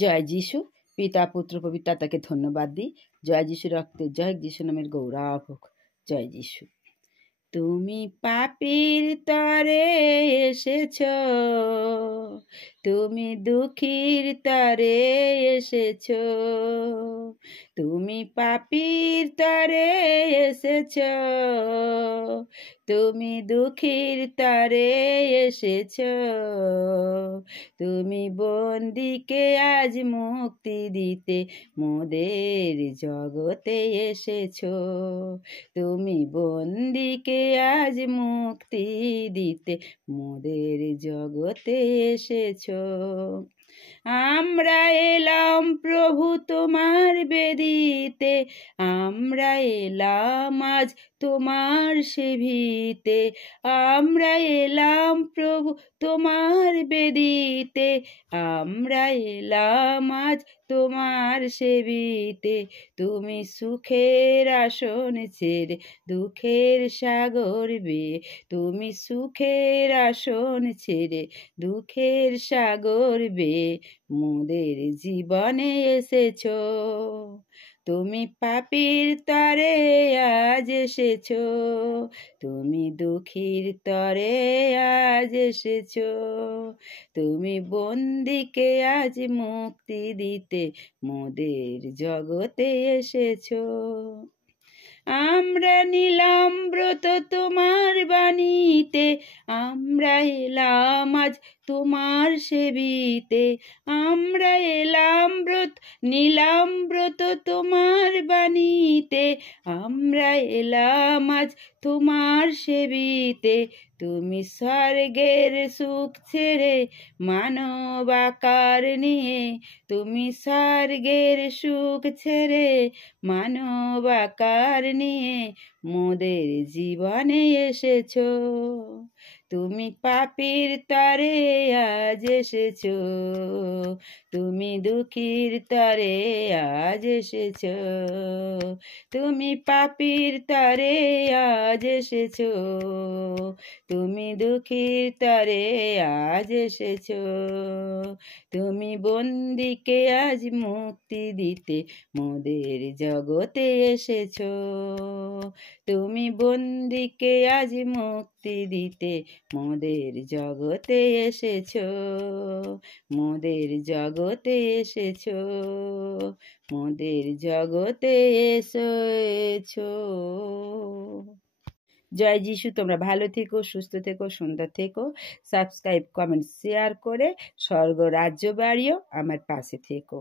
জয় যিশু। পিতা পুত্র পবিত্র আত্মাকে ধন্যবাদ দিই। জয় যিশু রক্তের জয়, যিশু নামের গৌরব হোক। জয় যিশু। তুমি পাপীর তরে এসেছ, তুমি দুঃখীর তরে এসেছ, তুমি পাপীর তরে এসেছ, তুমি দুঃখীর তরে এসেছ, তুমি বন্দীকে আজ মুক্তি দিতে মোদের জগতে এসেছ, তুমি বন্দীকে আজ মুক্তি দিতে মোদের জগতে এসেছ। আমরা এলাম প্রভু তোমার বেদিতে, আমরা এলাম আজ তোমার সেবিতে, আমরা এলাম প্রভু তোমার বেদিতে, আমরা এলাম আজ তোমার সেবিতে। তুমি সুখের আসন ছেড়ে দুঃখের সাগর বেয়ে, তুমি সুখের আসন ছেড়ে দুঃখের সাগর বেয়ে মোদের জীবনে এসেছ। তুমি পাপীর তরে আজ এসেছ, তুমি দুঃখীর তরে আজ এসেছ, তুমি বন্দীকে আজ মুক্তি দিতে মোদের জগতে এসেছ। আমরা নিলাম ব্রত তোমার বাণীতে, আমরা এলাম আজ তোমার সেবিতে, আমরা এলাম নিলাম ব্রত তোমার বাণীতে, আমরা এলাম আজ তোমার সেবিতে। তুমি স্বর্গের সুখ ছেড়ে মানব আকার নিয়ে, তুমি স্বর্গের সুখ ছেড়ে মানব আকার নিয়ে মোদের জীবনে এসেছ। তুমি পাপীর তরে আজ এসেছ, তুমি দুঃখীর তরে আজ এসেছ, তুমি পাপীর তরে আজ এসেছ, তুমি দুঃখীর তরে আজ এসেছ, তুমি বন্দীকে আজ মুক্তি দিতে মোদের জগতে এসেছ, তুমি বন্দীকে আজ মুক্তি দিতে মোদের জগতে এসেছ, মোদের জগতে এসেছ, মোদের জগতে এসেছ। জয় যিশু। তোমরা ভালো থেকো, সুস্থ থেকো, সুন্দর থেকো। সাবস্ক্রাইব, কমেন্ট, শেয়ার করে স্বর্গ রাজ্য বাড়িও আমার পাশে থেকো।